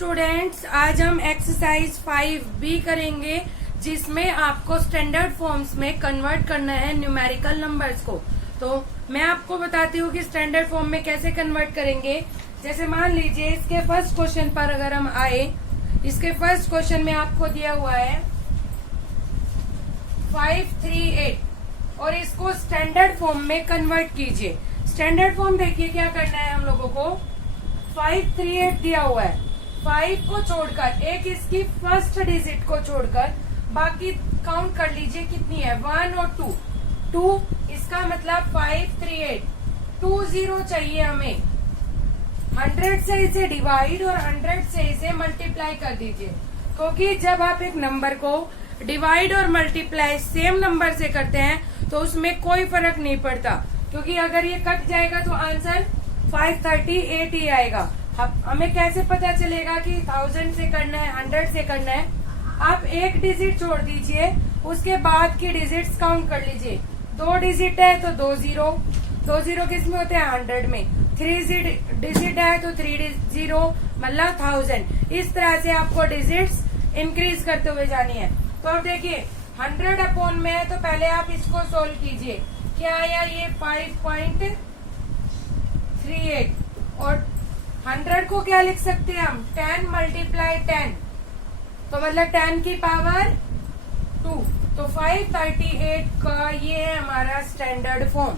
Students, आज हम exercise 5B करेंगे जिसमें आपको स्टैंडर्ड फॉर्म्स में कन्वर्ट करना है न्यूमेरिकल नंबर्स को। तो मैं आपको बताती हूँ कि स्टैंडर्ड फॉर्म में कैसे कन्वर्ट करेंगे। जैसे मान लीजिए इसके फर्स्ट क्वेश्चन पर अगर हम आए, इसके फर्स्ट क्वेश्चन में आपको दिया हुआ है 538 और इसको स्टैंडर्ड फॉर्म में कन्वर्ट कीजिए। स्टैंडर्ड फॉर्म देखिए क्या करना है हम लोगों को। 538 दिया हुआ है, 5 को छोड़कर एक इसकी फर्स्ट डिजिट को छोड़कर बाकी काउंट कर लीजिए कितनी है, 1 और 2। इसका मतलब 538 20 चाहिए हमें। 100 से इसे डिवाइड और 100 से इसे मल्टीप्लाई कर दीजिए, क्योंकि जब आप एक नंबर को डिवाइड और मल्टीप्लाई सेम नंबर से करते हैं तो उसमें कोई फर्क नहीं पड़ता, क्योंकि अगर ये कट जाएगा तो आंसर 538 ही आएगा। हमें कैसे पता चलेगा कि 1000 से करना है 100 से करना है। आप एक डिजिट छोड़ दीजिए, उसके बाद की डिजिट्स काउंट कर लीजिए। 2 डिजिट है तो 2 जीरो किस में होते हैं, 100 में। 3 डिजिट है तो 3 जीरो मतलब 1000। इस तरह से आपको डिजिट्स इंक्रीज करते हुए जानी है। तो अब देखिए 100 अपॉन में है तो पहले आप इसको सोल्व कीजिए। क्या आया, ये 5.38 और 100 को क्या लिख सकते हैं हम, 10 मल्टीप्लाई 10 तो मतलब 10 की पावर 2। तो 538 का ये है हमारा स्टैंडर्ड फॉर्म।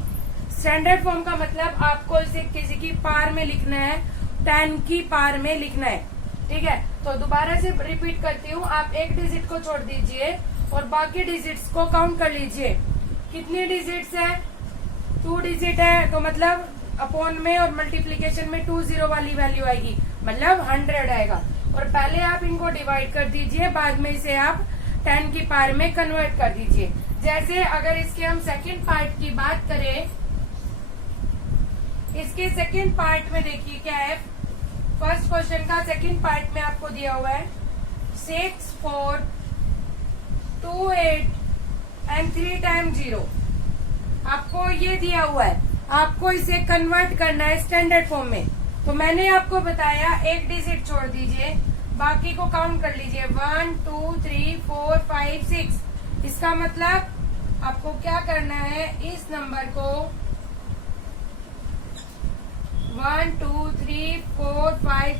स्टैंडर्ड फॉर्म का मतलब आपको इसे किसी की पार में लिखना है, 10 की पार में लिखना है। ठीक है, तो दोबारा से रिपीट करती हूँ। आप एक डिजिट को छोड़ दीजिए और बाकी डिजिट्स को काउंट कर लीजिए। कितनी डिजिट्स है, 2 डिजिट है तो मतलब अपॉन में और मल्टीप्लीकेशन में 20 वाली वैल्यू आएगी, मतलब 100 आएगा। और पहले आप इनको डिवाइड कर दीजिए, बाद में इसे आप 10 की पावर में कन्वर्ट कर दीजिए। जैसे अगर इसके हम सेकंड पार्ट की बात करें, इसके सेकंड पार्ट में देखिए क्या है। फर्स्ट क्वेश्चन का सेकंड पार्ट में आपको दिया हुआ है 6 4 2 8 एंड 3 टाइम 0। आपको ये दिया हुआ है, आपको इसे कन्वर्ट करना है स्टैंडर्ड फॉर्म में। तो मैंने आपको बताया एक डिजिट छोड़ दीजिए, बाकी को काउंट कर लीजिए 1 2 3 4 5 6। इसका मतलब आपको क्या करना है, इस नंबर को 1 2 3 4 5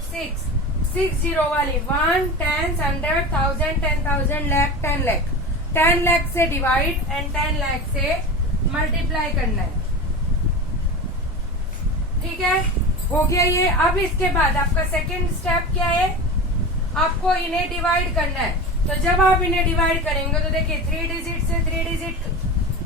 6 0 वाली 1 10 100 1000 10,000 लाख 10 लाख 10 लाख से डिवाइड एंड 10 लाख से मल्टीप्लाई करना है। ठीक है, हो गया ये। अब इसके बाद आपका सेकंड स्टेप क्या है, आपको इन्हें डिवाइड करना है। तो जब आप इन्हें डिवाइड करेंगे तो देखिए 3 डिजिट से 3 डिजिट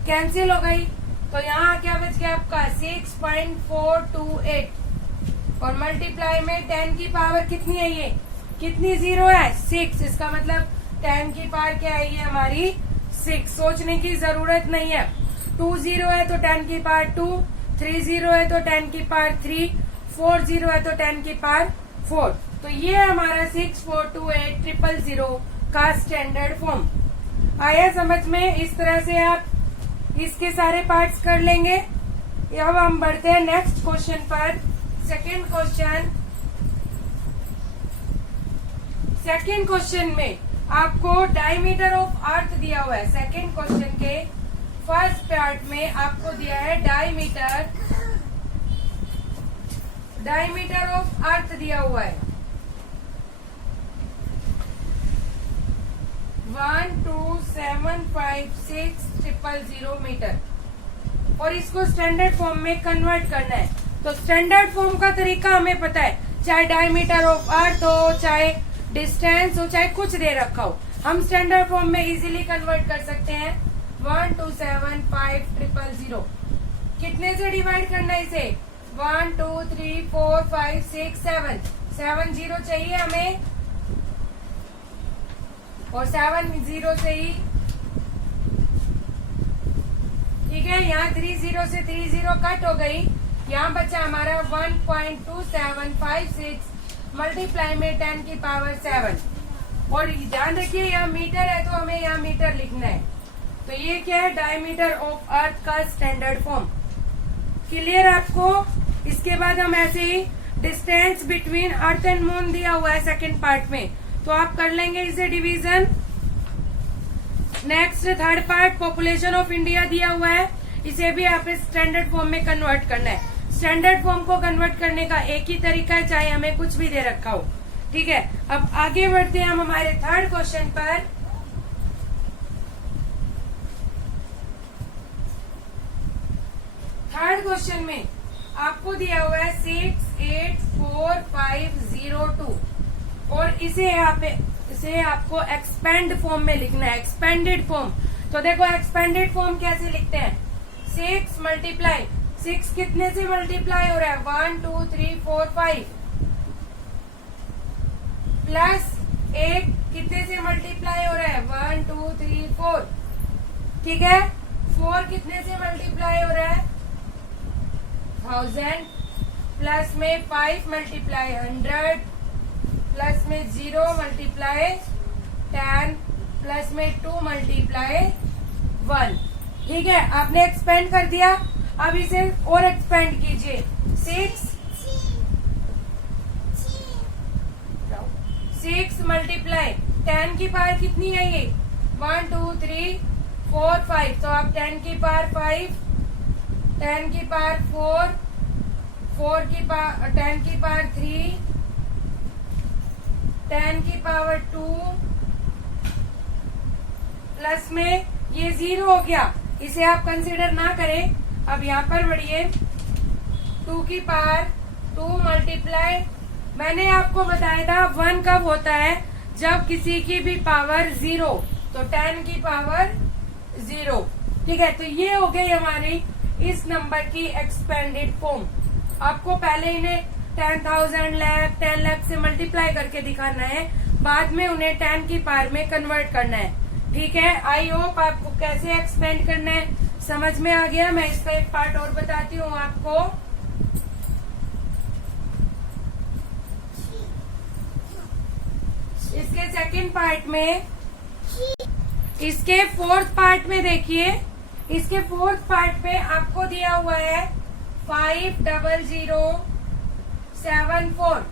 कैंसिल हो गई, तो यहाँ क्या बच गया आपका 6.428 और मल्टीप्लाई में 10 की पावर कितनी है, ये कितनी जीरो है, 6। इसका मतलब 10 की पावर क्या है, ये हमारी 6। सोचने की जरूरत नहीं है। 2 जीरो है तो 10 की पावर 2, 3 जीरो है तो 10 की पावर 3, 4 जीरो है तो 10 की पावर 4। तो ये हमारा 6428000 का स्टैंडर्ड फॉर्म आया समझ में। इस तरह से आप इसके सारे पार्ट्स कर लेंगे। अब हम बढ़ते हैं नेक्स्ट क्वेश्चन पर। सेकंड क्वेश्चन में आपको डायमीटर ऑफ अर्थ दिया हुआ है। सेकंड क्वेश्चन के फर्स्ट पार्ट में आपको दिया है डायमीटर ऑफ अर्थ दिया हुआ है 1275600 मीटर और इसको स्टैंडर्ड फॉर्म में कन्वर्ट करना है। तो स्टैंडर्ड फॉर्म का तरीका हमें पता है, चाहे डायमीटर ऑफ अर्थ हो, चाहे डिस्टेंस हो, चाहे कुछ दे रखा हो, हम स्टैंडर्ड फॉर्म में इजीली कन्वर्ट कर सकते हैं। 1275000 कितने से डिवाइड करना है इसे, 1 2 3 4 5 6 7 जीरो चाहिए हमें और 7 जीरो से ही, ठीक है। यहाँ 3 जीरो से 3 जीरो कट हो गई, यहाँ बचा हमारा 1.2756 मल्टीप्लाई में 10 की पावर 7। और ध्यान रखिए यहाँ मीटर है तो हमें यहाँ मीटर लिखना है। तो ये क्या है, डायमीटर ऑफ अर्थ का स्टैंडर्ड फॉर्म। क्लियर आपको। इसके बाद हम ऐसे ही distance between earth and moon दिया हुआ है सेकंड पार्ट में, तो आप कर लेंगे इसे division. Next third part population of India दिया हुआ है, इसे भी आप स्टैंडर्ड फॉर्म में कन्वर्ट करना है। स्टैंडर्ड फॉर्म को कन्वर्ट करने का एक ही तरीका है, चाहे हमें कुछ भी दे रखा हो। ठीक है, अब आगे बढ़ते हैं हम हमारे थर्ड क्वेश्चन पर। थर्ड क्वेश्चन में आपको दिया हुआ है 684,502 और इसे आपको एक्सपेंड फॉर्म में लिखना है, एक्सपेंडेड फॉर्म। तो देखो एक्सपेंडेड फॉर्म कैसे लिखते हैं, 6 मल्टीप्लाई 6 कितने से मल्टीप्लाई हो रहा है, 1 2 3 4 5 प्लस 8 कितने से मल्टीप्लाई हो रहा है, 1 2 3 4। ठीक है, 4 कितने से मल्टीप्लाई हो रहा है, 1000 प्लस में 5 मल्टीप्लाई 100 प्लस में 0 मल्टीप्लाई 10 प्लस में 2 मल्टीप्लाई 1। ठीक है, आपने एक्सपेंड कर दिया। अब इसे और एक्सपेंड कीजिए, 6 मल्टीप्लाई 10 की पावर कितनी है ये, 1 2 3 4 5, तो आप 10 की पावर 5, 10 की पावर 4, 10 की पावर 3, 10 की पावर 2 प्लस में ये 0 हो गया, इसे आप कंसीडर ना करें। अब यहाँ पर बढ़िए 2 की पावर 2 मल्टीप्लाई, मैंने आपको बताया था 1 कब होता है, जब किसी की भी पावर 0, तो 10 की पावर 0। ठीक है, तो ये हो गई हमारी इस नंबर की एक्सपेंडेड फॉर्म। आपको पहले इन्हें 10,000 लाख 10 लाख से मल्टीप्लाई करके दिखाना है, बाद में उन्हें 10 की पावर में कन्वर्ट करना है। ठीक है, आई होप आपको कैसे एक्सपेंड करना है समझ में आ गया। मैं इसका एक पार्ट और बताती हूँ आपको। इसके सेकंड पार्ट में, इसके फोर्थ पार्ट में देखिए, इसके फोर्थ पार्ट में आपको दिया हुआ है 50074।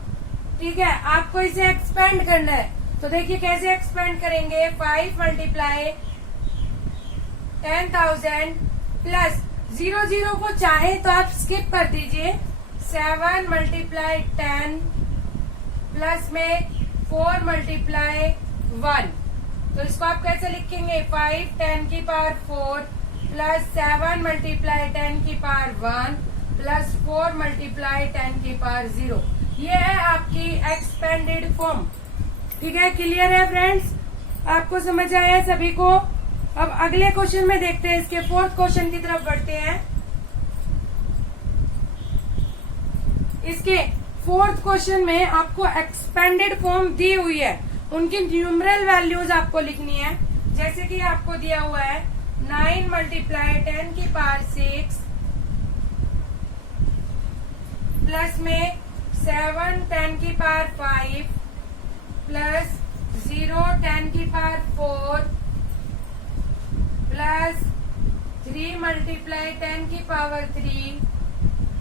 ठीक है, आपको इसे एक्सपेंड करना है, तो देखिए कैसे एक्सपेंड करेंगे, 5 मल्टीप्लाई 10,000 प्लस 0 को चाहे तो आप स्किप कर दीजिए, 7 मल्टीप्लाई 10 प्लस में 4 मल्टीप्लाई 1। तो इसको आप कैसे लिखेंगे, 5 10 की पावर 4 प्लस 7 मल्टीप्लाई 10 की पावर 1 प्लस 4 मल्टीप्लाई 10 की पावर 0। ये है आपकी एक्सपेंडेड फॉर्म। ठीक है, क्लियर है फ्रेंड्स, आपको समझ आया सभी को। अब अगले क्वेश्चन में देखते हैं, इसके फोर्थ क्वेश्चन की तरफ बढ़ते हैं। इसके फोर्थ क्वेश्चन में आपको एक्सपेंडेड फॉर्म दी हुई है, उनकी न्यूमरल वैल्यूज आपको लिखनी है। जैसे कि आपको दिया हुआ है 9 मल्टीप्लाई 10 की पावर 6 प्लस में 7 10 की पावर 5 प्लस 0 10 की पावर 4 प्लस 3 मल्टीप्लाई 10 की पावर 3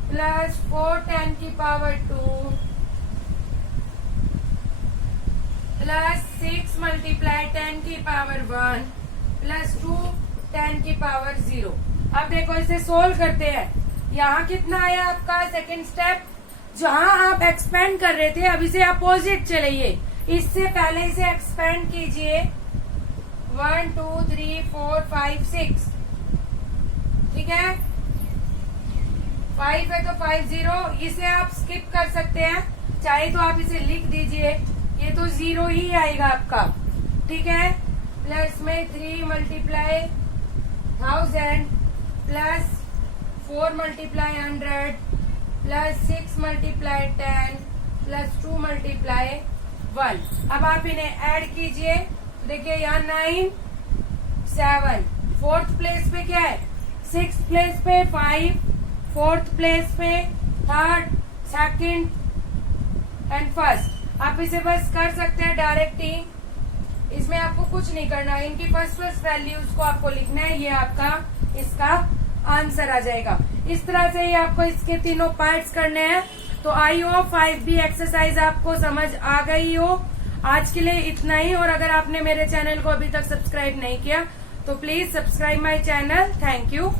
प्लस 4 10 की पावर 2 प्लस 6 मल्टीप्लाई 10 की पावर 1 प्लस 2 10 की पावर 0। अब देखो इसे सोल्व करते हैं। यहाँ कितना आया आपका सेकंड स्टेप, जहाँ आप एक्सपेंड कर रहे थे, अब इसे अपोजिट चलाइए, इससे पहले इसे एक्सपेंड कीजिए 1 2 3 4 5 6। ठीक है, 5 है तो 5 0, इसे आप स्किप कर सकते हैं, चाहे तो आप इसे लिख दीजिए, ये तो 0 ही आएगा आपका। ठीक है, प्लस में 3 multiply 1000 plus 4 multiply 100 plus 6 multiply 10 plus 2 multiply 1। अब आप इन्हें ऐड कीजिए, तो देखिए यहाँ 9 7, फोर्थ प्लेस पे क्या है, 6th प्लेस पे 5, फोर्थ प्लेस पे थर्ड, सेकंड एंड फर्स्ट। आप इसे बस कर सकते हैं डायरेक्ट ही, इसमें आपको कुछ नहीं करना है, इनकी फर्स्ट वैल्यूज को आपको लिखना है, ये आपका इसका आंसर आ जाएगा। इस तरह से ही आपको इसके तीनों पार्ट्स करने हैं। तो आई होप 5B एक्सरसाइज आपको समझ आ गई हो। आज के लिए इतना ही, और अगर आपने मेरे चैनल को अभी तक सब्सक्राइब नहीं किया तो please subscribe my channel. Thank you.